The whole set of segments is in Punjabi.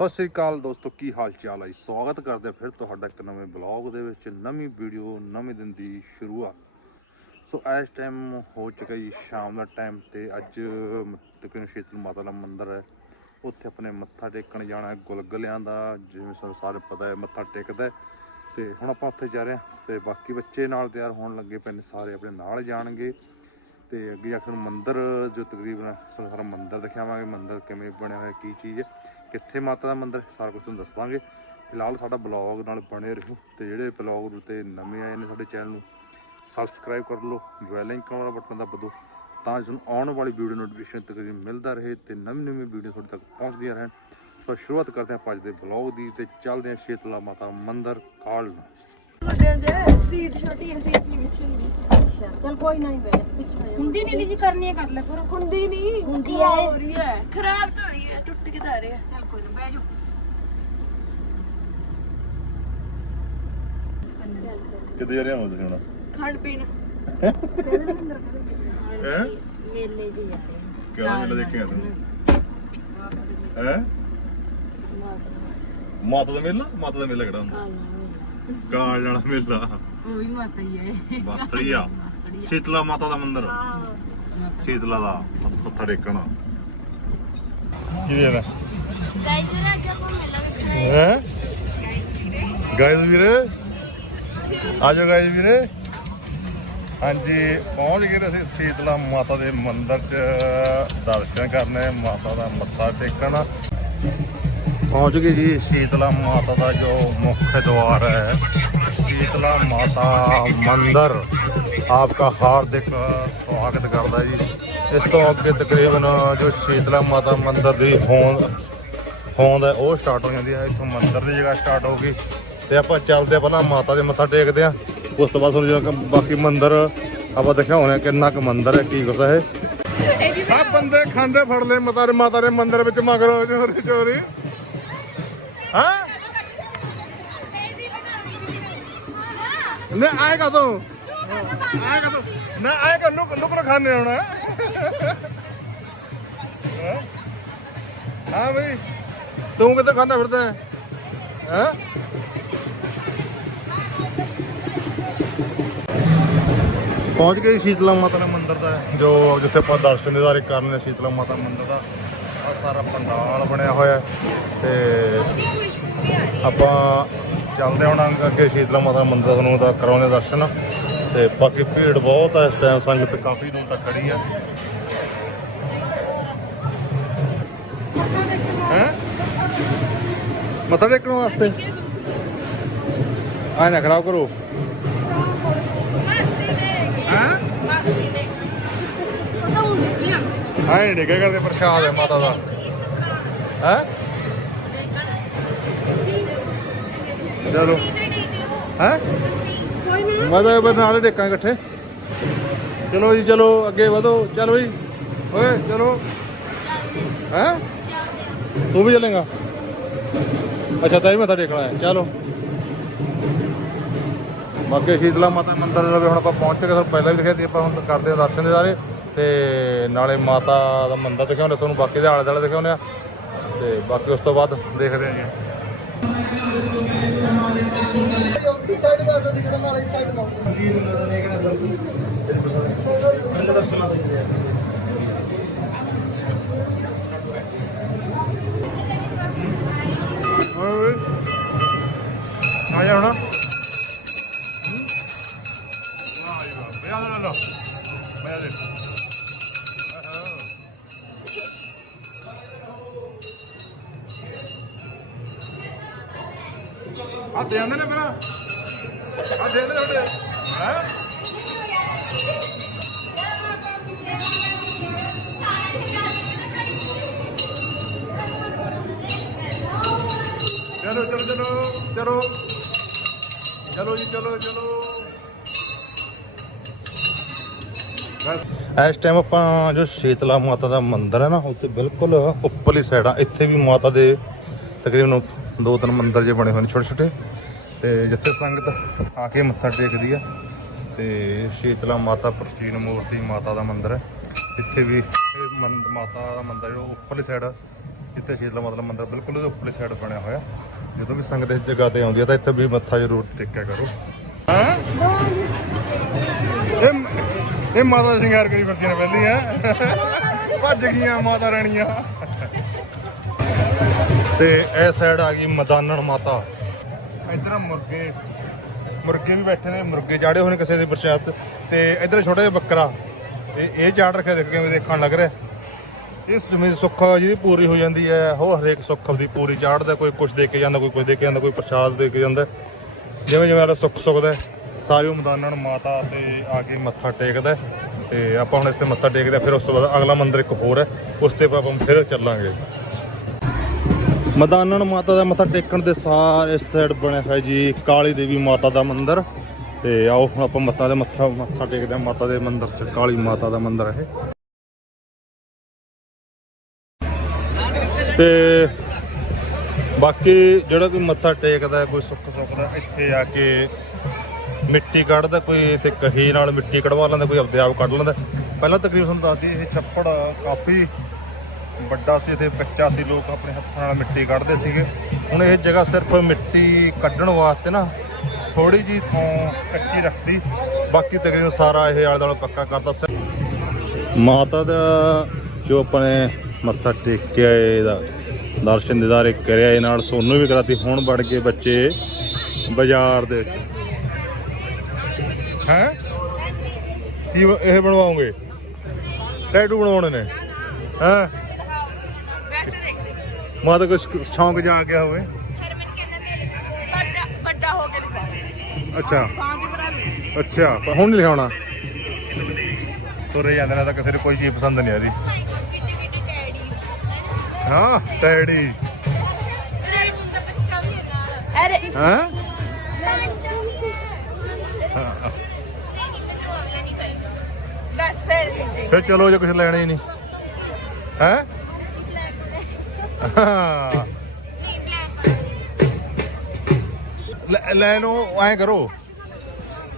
ਸਤਿ ਸ਼੍ਰੀ ਅਕਾਲ ਦੋਸਤੋ, ਕੀ ਹਾਲ ਚਾਲ ਹੈ ਜੀ? ਸਵਾਗਤ ਕਰਦੇ ਫਿਰ ਤੁਹਾਡਾ ਇੱਕ ਨਵੇਂ ਬਲੌਗ ਦੇ ਵਿੱਚ, ਨਵੀਂ ਵੀਡੀਓ, ਨਵੇਂ ਦਿਨ ਦੀ ਸ਼ੁਰੂਆਤ ਸੋ ਇਸ ਟਾਈਮ ਹੋ ਚੁੱਕਾ ਜੀ ਸ਼ਾਮ ਦਾ ਟਾਈਮ ਤੇ ਅੱਜ ਤਕਰੀਬਨ ਸ਼ੀਤਲ ਮਾਤਾ ਦਾ ਮੰਦਿਰ ਹੈ ਉੱਥੇ ਆਪਣੇ ਮੱਥਾ ਟੇਕਣ ਜਾਣਾ ਹੈ, ਗੁਲਗੁਲਿਆਂ ਦਾ, ਜਿਵੇਂ ਸਾਨੂੰ ਸਾਰੇ ਪਤਾ ਹੈ, ਮੱਥਾ ਟੇਕਦਾ ਹੈ। ਤੇ ਹੁਣ ਆਪਾਂ ਉੱਥੇ ਜਾ ਰਹੇ ਹਾਂ ਤੇ ਬਾਕੀ ਬੱਚੇ ਨਾਲ ਤਿਆਰ ਹੋਣ ਲੱਗੇ ਪਏ ਨੇ, ਸਾਰੇ ਆਪਣੇ ਨਾਲ ਜਾਣਗੇ ਤੇ ਅੱਗੇ ਜਾ ਕੇ ਹੁਣ ਮੰਦਿਰ ਜੋ ਤਕਰੀਬਨ ਸਾਨੂੰ ਸਾਰਾ ਮੰਦਿਰ ਦਿਖਾਵਾਂਗੇ, ਮੰਦਿਰ ਕਿਵੇਂ ਬਣਿਆ ਹੋਇਆ, ਕੀ ਚੀਜ਼ ਹੈ ਕਿੱਥੇ ਮਾਤਾ ਦਾ ਮੰਦਿਰ, ਸਾਰਾ ਕੁਝ ਤੁਹਾਨੂੰ ਦੱਸਾਂਗੇ ਫਿਲਹਾਲ ਸਾਡਾ ਬਲੌਗ ਨਾਲ ਬਣੇ ਰਹੋ ਤੇ ਜਿਹੜੇ ਬਲੌਗ ਤੇ ਨਵੇਂ ਆਏ ਨੇ ਸਾਡੇ ਚੈਨਲ ਨੂੰ ਸਬਸਕ੍ਰਾਈਬ ਕਰ ਲਓ ਬੈਲ ਆਈਕਨ ਵਾਲਾ ਬਟਨ ਦਬਾ ਦਿਓ, ਤਾਂ ਜੋ ਤੁਹਾਨੂੰ ਆਉਣ ਵਾਲੀ ਵੀਡੀਓ ਨੋਟੀਫਿਕੇਸ਼ਨ ਤਕਰੀਬਨ ਮਿਲਦਾ ਰਹੇ ਤੇ ਨਵੀਂ ਨਵੀਂ ਵੀਡੀਓ ਤੁਹਾਡੇ ਤੱਕ ਪਹੁੰਚਦੀਆਂ ਰਹਿਣ। ਸੋ ਸ਼ੁਰੂਆਤ ਕਰਦੇ ਹਾਂ ਅੱਜ ਦੇ ਬਲੌਗ ਦੀ ਤੇ ਚੱਲਦੇ ਹਾਂ ਸ਼ੀਤਲਾ ਮਾਤਾ ਮੰਦਿਰ ਕਾਲ ਨੂੰ ਸੀਟ ਛੋਟੀ ਹੈ, ਸੀਟ ਨਹੀਂ ਵਿੱਚ ਅੱਛਾ ਚਲ ਕੋਈ ਨਹੀਂ ਬੈ ਪਿੱਛੇ ਹੁੰਦੀ ਨਹੀਂ ਜੀ ਕਰਨੀ ਹੈ ਕਰ ਲੈ ਪਰ ਹੁੰਦੀ ਨਹੀਂ ਹੁੰਦੀ ਖਰਾਬ ਹੈ। ਹੋ ਰਹੀ ਹੈ। ਖਰਾਬ ਤਾਂ ਹੋ ਰਹੀ ਹੈ ਟੁੱਟ ਕੇ ਤਾਂ ਆ ਰਹੀ। ਹੈ ਚਲ ਕੋਈ ਨਾ ਬਹਿ ਜਾ ਕਿੱਥੇ ਜਾ ਰਹੇ ਹੋ ਤੁਸੀਂ ਹੁਣ? ਖੰਡ ਪੀਣ। ਹੈ? ਮੇਲੇ 'ਚ ਜਾ ਰਹੇ ਹਾਂ। ਕਿਹੜਾ ਮੇਲਾ ਦੇਖਿਆ ਤੂੰ? ਹੈ? ਮਾਤਾ ਦਾ ਮੇਲਾ? ਮਾਤਾ ਦਾ ਮੇਲਾ ਕਿਹੜਾ ਹੁੰਦਾ? ਕਾਲਾ ਕਾਲ ਵਾਲਾ ਮੇਲਾ। ਉਹ ਵੀ ਮਾਤਾ ਹੀ ਹੈ। ਬਾਸੜੀਆ ਸੀਤਲਾ ਮਾਤਾ ਦਾ ਮੰਦਿਰ। ਸੀਤਲਾ। ਦਾ ਮੱਥਾ ਟੇਕਣਾ। ਕਿਵੇਂ ਹੈ ਗਾਇਜ਼ ਵੀਰੇ ਜੱਪੋ ਮਿਲਾਂਗੇ ਹੈ? ਗਾਇਜ਼ ਵੀਰੇ। ਆ ਜਾਓ ਗਾਇਜ਼ ਵੀਰੇ। ਹਾਂਜੀ ਪਹੁੰਚ ਗਏ ਅਸੀਂ ਸੀਤਲਾ ਮਾਤਾ ਦੇ ਮੰਦਿਰ 'ਚ। ਦਰਸ਼ਨ ਕਰਨੇ ਮਾਤਾ ਦਾ ਮੱਥਾ ਟੇਕਣਾ। ਪਹੁੰਚ ਗਏ ਜੀ ਸੀਤਲਾ ਮਾਤਾ ਦਾ ਜੋ ਮੁੱਖ ਦਵਾਰ ਹੈ। ਸੀਤਲਾ ਮਾਤਾ ਮੰਦਿਰ। ਆਪਕਾ ਹਾਰਦਿਕ ਸਵਾਗਤ ਕਰਦਾ ਜੀ। ਇਸ ਤੋਂ ਅੱਗੇ ਤਕਰੀਬਨ ਜੋ ਸ਼ੀਤਲਾ ਮਾਤਾ ਮੰਦਿਰ ਦੀ ਹੋਂਦ ਹੋਂਦ ਹੈ ਉਹ ਸਟਾਰਟ ਹੋ ਜਾਂਦੀ ਹੈ। ਇੱਥੋਂ ਮੰਦਿਰ ਦੀ ਜਗ੍ਹਾ ਸਟਾਰਟ ਹੋਊਗੀ ਤੇ ਆਪਾਂ ਚੱਲਦੇ ਆ ਪਹਿਲਾਂ ਮਾਤਾ ਦੇ ਮੱਥਾ ਟੇਕਦੇ ਆ ਉਸ ਤੋਂ ਬਾਅਦ ਤੁਹਾਨੂੰ ਜਿਹੜਾ ਬਾਕੀ ਮੰਦਿਰ ਆਪਾਂ ਦਿਖਾਉਣੇ ਕਿੰਨਾ ਕੁ ਮੰਦਿਰ ਹੈ ਕੀ ਕੁਛ ਹੈ। ਆ ਬੰਦੇ ਖਾਂਦੇ ਫੜ ਲੈ ਮਾਤਾ ਦੇ ਮਾਤਾ ਦੇ ਮੰਦਿਰ ਵਿੱਚ ਮਗਰੋ ਚੋਰੀ ਚੋਰੀ। ਹਾਂ? ਨੇ ਆਏਗਾ ਤੂੰ। ਆਏਗਾ ਤੂੰ ਨਾ ਆਏਗਾ ਲੁਕ ਲੁਕ ਖਾਣੇ ਹੋਣਾ। ਹਾਂ? ਬਈ। ਤੂੰ ਕਿੱਥੇ ਖਾਣਾ ਫਿਰਦਾ ਹੈ? ਹੈਂ? ਪਹੁੰਚ ਗਏ ਸ਼ੀਤਲਾ ਮਾਤਾ ਦੇ ਮੰਦਿਰ ਦਾ, ਜੋ ਜਿੱਥੇ ਆਪਾਂ ਦਰਸ਼ਨ ਦਿਦਾਰੇ ਕਰਨੇ ਸ਼ੀਤਲਾ ਮਾਤਾ ਮੰਦਿਰ ਦਾ। ਆ ਸਾਰਾ ਪੰਡਾਲ ਬਣਿਆ ਹੋਇਆ ਹੈ ਤੇ ਆਪਾਂ ਚੱਲਦੇ ਹਾਂ ਹੁਣ ਅੱਗੇ ਸ਼ੀਤਲਾ ਮਾਤਾ ਮੰਦਿਰ ਨੂੰ ਦਾ ਕਰਾਉਣੇ ਦਰਸ਼ਨ। ਤੇ ਬਾਕੀ ਭੀੜ ਬਹੁਤ ਹੈ ਇਸ ਟਾਈਮ ਸੰਗਤ ਕਾਫੀ ਦੂਰ ਤੱਕ ਖੜੀ ਹੈ ਹੈ? ਮੱਥਾ ਟੇਕਣ ਵਾਸਤੇ? ਆਏ ਨਾ ਖਰਾਬ ਕਰੋ। ਮਾਸੀ ਨੇ ਹੈ? ਮਾਸੀ ਨੇ ਪਤਾ ਹੁੰਦੀ ਆ ਆਏ ਨਹੀਂ ਕਰਦੇ ਪ੍ਰਸ਼ਾਦ ਹੈ ਮਾਤਾ ਦਾ। ਹੈ? ਚਲੋ ਹੈ? ਕੋਈ ਨਾ। ਮੈਂ ਤਾਂ ਬਰ ਨਾਲ ਟੇਕਾਂ ਇਕੱਠੇ। ਚਲੋ ਜੀ ਚਲੋ ਅੱਗੇ ਵਧੋ। ਚਲੋ ਜੀ ਓਏ ਚਲੋ। ਹੈ? ਤੂੰ ਵੀ ਚੱਲੇਗਾ? ਅੱਛਾ ਤਾਂ ਹੀ ਮੱਥਾ ਟੇਕਣਾ ਹੈ ਚਲੋ। ਅੱਗੇ ਸ਼ੀਤਲਾ ਮਾਤਾ ਮੰਦਿਰ ਦੇ ਹੁਣ ਆਪਾਂ ਪਹੁੰਚ ਚੁੱਕੇ ਤੁਹਾਨੂੰ ਪਹਿਲਾਂ ਵੀ ਦਿਖਾਇਆ ਸੀ ਆਪਾਂ ਹੁਣ ਕਰਦੇ ਹਾਂ ਦਰਸ਼ਨ ਦੇ ਸਾਰੇ। ਤੇ ਨਾਲੇ ਮਾਤਾ ਦਾ ਮੰਦਿਰ ਦਿਖਾਉਂਦੇ ਤੁਹਾਨੂੰ ਬਾਕੀ ਦੇ ਆਲੇ ਦੁਆਲੇ ਦਿਖਾਉਂਦੇ ਆ। ਤੇ ਬਾਕੀ ਉਸ ਤੋਂ ਬਾਅਦ ਦੇਖਦੇ ਹਾਂ ਜੀ ਓਏ ਆ ਜਾ ਹੁਣ ਵਾਹ ਜੀ ਵਾਹ ਬਿਆ ਲੈ ਲੋ ਬਿਆ ਦੇ ਆ ਦੇ ਦੇ ਆਂਦੇ ਹੈ ਚਲੋ ਚਲੋ ਚਲੋ ਚਲੋ ਚਲੋ ਜੀ ਚਲੋ ਚਲੋ ਇਸ ਟਾਈਮ ਆਪਾਂ ਜੋ ਸ਼ੀਤਲਾ ਮਾਤਾ ਦਾ ਮੰਦਿਰ ਹੈ ਨਾ ਉੱਥੇ ਬਿਲਕੁਲ ਉੱਪਰਲੀ ਸਾਈਡ ਆ ਇੱਥੇ ਵੀ ਮਾਤਾ ਦੇ ਤਕਰੀਬਨ ਦੋ ਤਿੰਨ ਮੰਦਿਰ ਜੇ ਬਣੇ ਹੋਏ ਨੇ ਛੋਟੇ ਛੋਟੇ ਤੇ ਜਿੱਥੇ ਸੰਗਤ ਆ ਕੇ ਮੱਥਾ ਟੇਕਦੀ ਆ, ਤੇ ਸ਼ੀਤਲਾ ਮਾਤਾ ਪ੍ਰਾਚੀਨ ਮੂਰਤੀ ਮਾਤਾ ਦਾ ਮੰਦਿਰ ਹੈ। ਇੱਥੇ ਵੀ ਇਹ ਮਾਤਾ ਦਾ ਮੰਦਿਰ ਜਿਹੜਾ ਉੱਪਰਲੀ ਸਾਈਡ ਜਿੱਥੇ ਸ਼ੀਤਲਾ ਮਾਤਾ ਦਾ ਮੰਦਿਰ ਬਿਲਕੁਲ ਉਹਦੇ ਉੱਪਰਲੀ ਸਾਈਡ ਬਣਿਆ ਹੋਇਆ। ਜਦੋਂ ਵੀ ਸੰਗਤ ਇਸ ਜਗ੍ਹਾ ਤੇ ਆਉਂਦੀ ਹੈ ਤਾਂ ਇੱਥੇ ਵੀ ਮੱਥਾ ਜ਼ਰੂਰ ਟੇਕਿਆ ਕਰੋ। ਹਾਂ? ਇਹ ਮਾਤਾ ਦਾ ਸ਼ਿੰਗਾਰ ਕਰੀ ਫਿਰਦੀਆਂ ਨੇ ਪਹਿਲੀਆਂ ਭੱਜ ਗਈਆਂ ਮਾਤਾ ਰਾਣੀਆਂ। ਤੇ ਇਹ ਸਾਈਡ ਆ ਗਈ ਮਦਾਨਣ ਮਾਤਾ। ਇਧਰ ਮੁਰਗੇ ਮੁਰਗੇ ਵੀ ਬੈਠੇ ਨੇ ਮੁਰਗੇ ਚਾੜੇ ਹੋਏ ਨੇ ਕਿਸੇ ਦੇ ਪ੍ਰਸ਼ਾਦ ਤੇ। ਇਧਰ ਛੋਟਾ ਜਿਹਾ ਬੱਕਰਾ ਇਹ ਇਹ ਚਾੜ ਰੱਖਿਆ ਦੇਖ ਕਿਵੇਂ ਦੇਖਣ ਲੱਗ ਰਿਹਾ। ਇਸ ਜਿਵੇਂ ਸੁੱਖ ਜਿਹਦੀ ਪੂਰੀ ਹੋ ਜਾਂਦੀ ਹੈ ਉਹ ਹਰੇਕ ਸੁੱਖ ਦੀ ਪੂਰੀ ਚਾੜਦਾ ਕੋਈ ਕੁਝ ਦੇ ਕੇ ਜਾਂਦਾ ਕੋਈ ਕੁਝ ਦੇ ਕੇ ਜਾਂਦਾ ਕੋਈ ਪ੍ਰਸ਼ਾਦ ਦੇ ਕੇ ਜਾਂਦਾ। ਜਿਵੇਂ ਜਿਵੇਂ ਵਾਲਾ ਸੁੱਖ ਸੁੱਖਦਾ ਸਾਰੇ ਉਹ ਨੂੰ ਮਾਤਾ ਤੇ ਆ ਕੇ ਮੱਥਾ ਟੇਕਦਾ ਤੇ ਆਪਾਂ ਹੁਣ ਇਸ ਤੇ ਮੱਥਾ ਟੇਕਦੇ ਹਾਂ, ਫਿਰ ਉਸ ਤੋਂ ਬਾਅਦ ਅਗਲਾ ਮੰਦਰ ਇੱਕ ਹੋਰ ਹੈ ਉਸ ਤੇ ਆਪਾਂ ਫਿਰ ਚੱਲਾਂਗੇ। ਮਦਾਨਣ ਮਾਤਾ ਦਾ ਮੱਥਾ ਟੇਕਣ ਦੇ ਸਾਰ ਇਸ ਸਾਈਡ ਬਣਿਆ ਹੋਇਆ ਜੀ ਕਾਲੀ ਦੇਵੀ ਮਾਤਾ ਦਾ ਮੰਦਿਰ। ਤੇ ਆਓ ਹੁਣ ਆਪਾਂ ਮਾਤਾ ਦੇ ਮੱਥਾ ਮੱਥਾ ਟੇਕਦੇ ਹਾਂ, ਮਾਤਾ ਦੇ ਮੰਦਿਰ 'ਚ, ਕਾਲੀ ਮਾਤਾ ਦਾ ਮੰਦਿਰ ਹੈ ਤੇ ਬਾਕੀ ਜਿਹੜਾ ਕੋਈ ਮੱਥਾ ਟੇਕਦਾ, ਕੋਈ ਸੁੱਖ ਸੁੱਖਦਾ ਇੱਥੇ ਆ ਕੇ ਮਿੱਟੀ ਕੱਢਦਾ, ਕੋਈ ਇੱਥੇ ਕਹੀ ਨਾਲ ਮਿੱਟੀ ਕਢਵਾ ਲੈਂਦਾ, ਕੋਈ ਆਪਦੇ ਆਪ ਕੱਢ ਲੈਂਦਾ। ਪਹਿਲਾਂ ਤਕਰੀਬਨ ਤੁਹਾਨੂੰ ਦੱਸਦੀ ਇਹ ਛੱਪੜ ਕਾਫੀ ਵੱਡਾ ਸੀ ਤੇ ਕੱਚਾ ਸੀ ਲੋਕ ਆਪਣੇ ਹੱਥਾਂ ਨਾਲ ਮਿੱਟੀ ਕੱਢਦੇ ਸੀਗੇ। ਹੁਣ ਇਹ ਜਗ੍ਹਾ ਸਿਰਫ ਮਿੱਟੀ ਕੱਢਣ ਵਾਸਤੇ ਨਾ ਥੋੜੀ ਜੀ ਥਾਂ ਕੱਚੀ ਰੱਖਦੀ ਬਾਕੀ ਤਕਰੀਬਨ ਸਾਰਾ ਇਹ ਆਲੇ ਦੁਆਲੇ ਪੱਕਾ ਕਰਤਾ ਸੀ। ਮਾਤਾ ਦਾ ਜੋ ਆਪਣੇ ਮੱਥਾ ਟੇਕਿਆ ਇਹਦਾ ਦਰਸ਼ਨ ਦਿਦਾਰੇ ਕਰਿਆ ਇਹ ਨਾਲ ਸੋਨੂੰ ਵੀ ਕਰਾਤੀ। ਹੁਣ ਵੜ ਗਏ ਬੱਚੇ ਬਾਜ਼ਾਰ ਦੇ ਵਿੱਚ। ਹੈ? ਇਹ ਬਣਵਾਉਂਗੇ ਟੈਟੂ ਬਣਵਾਉਣੇ ਨੇ। ਹੈ? ਮਾਂ ਤਾਂ ਕੁਛ ਸ਼ੌਂਕ ਜਾ ਗਿਆ ਹੋਵੇ? ਵੱਡਾ ਵੱਡਾ ਹੋ ਕੇ ਦਿਖਾ ਅੱਛਾ। ਹਾਂ ਅੱਛਾ ਪਰ ਹੁਣ ਨਹੀਂ ਲਿਖਾਉਣਾ ਤੁਰੇ ਜਾਂਦੇ ਨੇ ਤਾਂ ਕਿਸੇ ਨੂੰ ਕੋਈ ਚੀਜ਼ ਪਸੰਦ ਨਹੀਂ ਆ ਰਹੀ। ਹਾਂ ਟੈਡੀ ਹੈ ਫਿਰ ਚਲੋ ਜੇ ਕੁਝ ਲੈਣਾ ਹੀ ਨਹੀਂ। ਹੈ? ਲੈ- ਲੈ ਲਓ ਐਂ ਕਰੋ।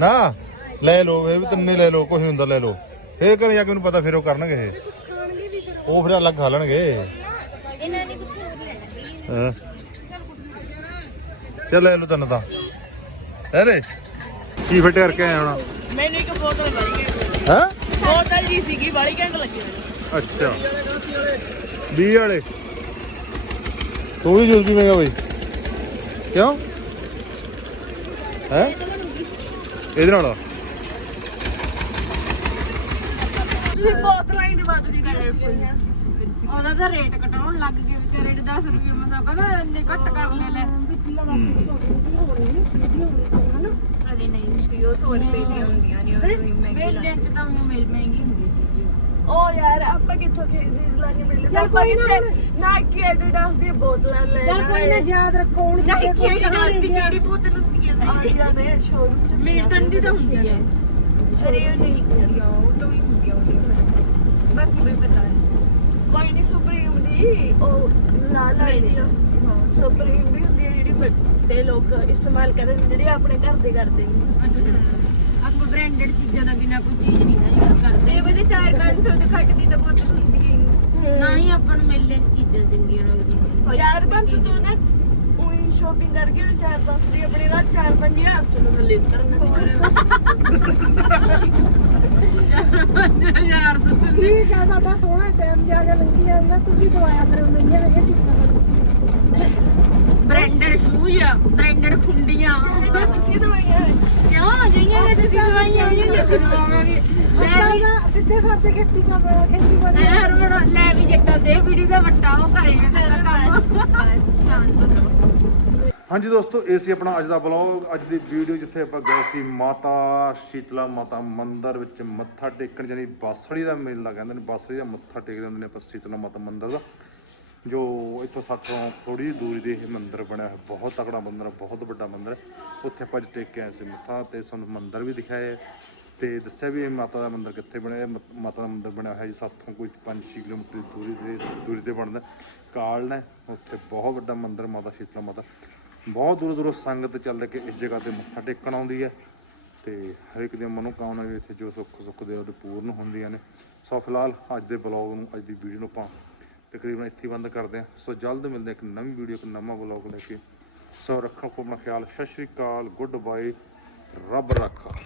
ਨਾ ਲੈ ਲਓ ਇਹ ਵੀ ਤੰਨੇ ਲੈ ਲਓ ਕੁਝ ਹੁੰਦਾ ਲੈ ਲਓ। ਫੇਰ ਘਰੇ ਜਾ ਕੇ ਉਹਨੂੰ ਪਤਾ ਫਿਰ ਉਹ ਕਰਨਗੇ ਇਹ। ਉਹ ਫਿਰ ਅਲੱਗ ਖਾ ਲੈਣਗੇ। ਇਹਨਾਂ ਨੇ ਕੁਝ ਹੋਰ ਲੈਣਾ ਹਾਂ? ਚੱਲ ਲੈ ਲਓ ਤੈਨੂੰ ਤਾਂ। ਅਰੇ ਕੀ ਫਿੱਟ ਕਰਕੇ ਆਇਆ ਹੁਣ? ਮੈਨੂੰ ਇੱਕ ਬੋਤਲ ਵਾਲੀ ਘੈਂਟ ਹੈ? ਬੋਤਲ ਜੀ ਸੀਗੀ ਵਾਲੀ ਘੈਂਟ ਲੱਗੀ ਮੈਨੂੰ ਅੱਛਾ। 20 ਵਾਲੇ। ਤੂੰ ਵੀ ਜੂਸ ਪੀਵੇਂਗਾ ਬਈ। ਕਿਉਂ? ਹੈ? ਇਹਦੇ ਨਾਲ। ਤੁਸੀਂ ਬੋਤਲਾਂ ਹੀ ਦੇ ਬਾਤ ਦੀ ਗੱਲ ਸੀ ਉਹਦਾ ਤਾਂ ਰੇਟ ਘਟਾਉਣ ਲੱਗ ਗਏ ਵਿਚਾਰੇ ਨੇ 10 ਰੁਪਏ ਮਸਾ। ਪਤਾ ਇੰਨੇ ਘੱਟ ਕਰ ਲੈ ਲੈ। ਅਰੇ ਨਹੀਂ ਸੀ ਉਹ 100 ਰੁਪਏ ਦੀਆਂ ਹੁੰਦੀਆਂ ਨੇ ਉਹ ਮਹਿੰਗੀ ਚ ਤਾਂ ਉਹ ਮਹਿੰਗੀ ਹੁੰਦੀ ਚੀਜ਼ ਉਹ ਯਾਰ ਆਪਾਂ ਕਿੱਥੋਂ ਖਰੀਦ ਲਾਂਗੇ ਮਿਲੇ ਚੱਲ ਕੋਈ ਨਾ ਨਾਈਕੀ ਐਡੀਡਾਸ ਦੀ ਬੋਤਲਾਂ ਲੈ ਚੱਲ ਕੋਈ ਨਾ ਯਾਦ ਰੱਖੋ ਹੁਣ ਨਹੀਂ ਕਿਹੜੀ ਨਾਲ ਦੀ ਕਿਹੜੀ ਬੋਤਲ ਹੁੰਦੀ ਹੈ ਆਈਆਂ ਨੇ ਸ਼ੋਰੂਮ ਮਿਲਟਨ ਦੀ ਤਾਂ ਹੁੰਦੀ ਹੈ। ਅਰੇ ਉਹ ਨਹੀਂ ਹੁੰਦੀਆਂ ਉਹ ਤਾਂ ਹੀ ਹੁੰਦੀਆਂ ਉਹਦੀਆਂ ਬਾਕੀ ਵੀ ਪਤਾ ਨਹੀਂ ਕੋਈ ਨਹੀਂ ਸੁਪਰੀਮ ਦੀ ਉਹ ਲਾਲ ਆਈਡੀ ਸੁਪਰੀਮ ਵੀ ਹੁੰਦੀ ਹੈ ਜਿਹੜੀ ਵੱਡੇ ਲੋਕ ਇਸਤੇਮਾਲ ਕਰਦੇ ਨੇ ਜਿਹੜੀ ਆਪਣੇ ਘਰ ਦੇ ਕਰਦੇ ਨੇ। ਅੱਛਾ। ਆਪਾਂ ਬ੍ਰਾਂਡਡ ਚੀਜ਼ਾਂ ਦਾ ਬਿਨਾ ਕੋਈ ਚੀਜ਼ ਨਹੀਂ ਨਾ ਯੂਜ਼ ਕਰਦੇ। ਤੇ ਉਹਦੇ 4-500 ਦੇ ਖੱਟ ਦੀ ਤਾਂ ਬੋਤਲ ਹੁੰਦੀ ਹੀ ਨਹੀਂ ਨਾ ਹੀ ਆਪਾਂ ਨੂੰ ਮੇਲੇ 'ਚ ਚੀਜ਼ਾਂ ਚੰਗੀਆਂ ਲੱਗਦੀਆਂ। ਚਾਰ ਪੰਜ ਸੌ ਤੋਂ ਨਾ ਉਹੀ ਸ਼ੋਪਿੰਗ ਕਰਕੇ ਉਹਨੇ ਚਾਰ ਪੰਜ ਸੌ ਦੀ ਆਪਣੀ ਰਾਤ ਚਾਰ ਪੰਜ ਹਜ਼ਾਰ ਚ ਨੂੰ ਥੱਲੇ ਉਤਰਨਾ ਯਾਰ ਤਾਂ ਠੀਕ ਆ ਸਾਡਾ ਸੋਹਣਾ ਟਾਈਮ ਜਾ ਜਾ ਲੰਘੀ ਜਾਂਦਾ ਤੁਸੀਂ ਦਵਾਇਆ ਕਰੋ ਮਹੀਨੇ ਵੇਗੇ ਠੀਕ ਬ੍ਰਾਂਡਡ ਸ਼ੂਜ਼ ਆ ਬ੍ਰਾਂਡਡ ਖੁੰਡੀਆਂ। ਤੁਸੀਂ ਦਵਾਈਆਂ ਕਿਉਂ? ਜਿਹੀਆਂ ਨੇ ਤੁਸੀਂ ਦਵਾਈਆਂ ਹੋਈਆਂ ਜੇ ਅਸੀਂ ਦਵਾਵਾਂਗੇ। ਲੈ ਵੀ ਆ ਸਿੱਧੇ ਸਾਦੇ ਖੇਤੀ ਕਰ ਖੇਤੀ ਬਣੀ ਲੈ ਰਮਣ ਲੈ ਵੀ ਜੱਟਾ ਦੇ ਵੀਡੀਓ ਦਾ ਵੱਟਾ ਉਹ ਕਰੇਗਾ ਤੇਰਾ ਕੰਮ। ਬਸ ਸ਼ਾਂਤ ਹੋ ਜਾਓ। ਹਾਂਜੀ ਦੋਸਤੋ ਇਹ ਸੀ ਆਪਣਾ ਅੱਜ ਦਾ ਬਲੌਗ ਅੱਜ ਦੀ ਵੀਡੀਓ ਜਿੱਥੇ ਆਪਾਂ ਗਏ ਸੀ ਮਾਤਾ ਸ਼ੀਤਲਾ ਮਾਤਾ ਮੰਦਿਰ ਵਿੱਚ ਮੱਥਾ ਟੇਕਣ ਜਾਨੀ ਬਾਸੜੀ ਦਾ ਮੇਲਾ ਕਹਿੰਦੇ ਨੇ ਬਾਸੜੀ ਦਾ ਮੱਥਾ ਟੇਕਦੇ ਹੁੰਦੇ ਨੇ ਆਪਾਂ ਸ਼ੀਤਲਾ ਮਾਤਾ ਮੰਦਿਰ ਦਾ। ਜੋ ਇੱਥੋਂ ਸਾਥੋਂ ਥੋੜੀ ਦੂਰੀ ਦੇ ਇਹ ਮੰਦਿਰ ਬਣਿਆ ਹੋਇਆ, ਬਹੁਤ ਤਕੜਾ ਮੰਦਿਰ ਹੈ, ਬਹੁਤ ਵੱਡਾ ਮੰਦਿਰ ਹੈ। ਉੱਥੇ ਆਪਾਂ ਅੱਜ ਟੇਕ ਕੇ ਆਏ ਸੀ ਮੱਥਾ ਤੇ ਸਾਨੂੰ ਮੰਦਿਰ ਵੀ ਦਿਖਾਇਆ ਤੇ ਦੱਸਿਆ ਵੀ ਇਹ ਮਾਤਾ ਦਾ ਮੰਦਿਰ ਕਿੱਥੇ ਬਣਿਆ ਮ- ਮਾਤਾ ਦਾ ਮੰਦਿਰ ਬਣਿਆ ਹੋਇਆ ਜੀ ਸਾਥੋਂ ਕੋਈ 5-6 ਕਿਲੋਮੀਟਰ ਦੂਰੀ ਦੇ ਦੂਰੀ ਤੇ ਬਣਦਾ ਕਾਲ ਨੇ ਉੱਥੇ ਬਹੁਤ ਵੱਡਾ ਮੰਦਿਰ ਮਾਤਾ ਸ਼ੀਤਲਾ ਮਾਤਾ। ਬਹੁਤ ਦੂਰੋਂ ਦੂਰੋਂ ਸੰਗਤ ਚੱਲ ਕੇ ਇਸ ਜਗ੍ਹਾ ਤੇ ਮੱਥਾ ਟੇਕਣ ਆਉਂਦੀ ਹੈ ਤੇ ਹਰ ਇੱਕ ਦੀਆਂ ਮਨੋਕਾਮਨਾ ਵੀ ਇੱਥੇ ਜੋ ਸੁੱਖ ਸੁੱਖ ਦੇ ਉਹਦੇ ਪੂਰਨ ਹੁੰਦੀਆਂ ਨੇ। ਸੋ ਫਿਲਹਾਲ ਅੱਜ ਦੇ ਬਲੌਗ ਨੂੰ, ਅੱਜ ਦੀ ਵੀਡੀਓ ਨੂੰ ਆਪਾਂ ਤਕਰੀਬਨ ਇੱਥੇ ਬੰਦ ਕਰਦੇ ਹਾਂ। ਸੋ ਜਲਦ ਮਿਲਦੇ ਹਾਂ ਇੱਕ ਨਵੀਂ ਵੀਡੀਓ ਇੱਕ ਨਵਾਂ ਵਲੌਗ ਲੈ ਕੇ। ਸੋ ਰੱਖੋ ਆਪਣਾ ਖਿਆਲ, ਸਤਿ ਸ਼੍ਰੀ ਅਕਾਲ ਗੁੱਡ ਬਾਏ ਰੱਬ ਰੱਖਾ।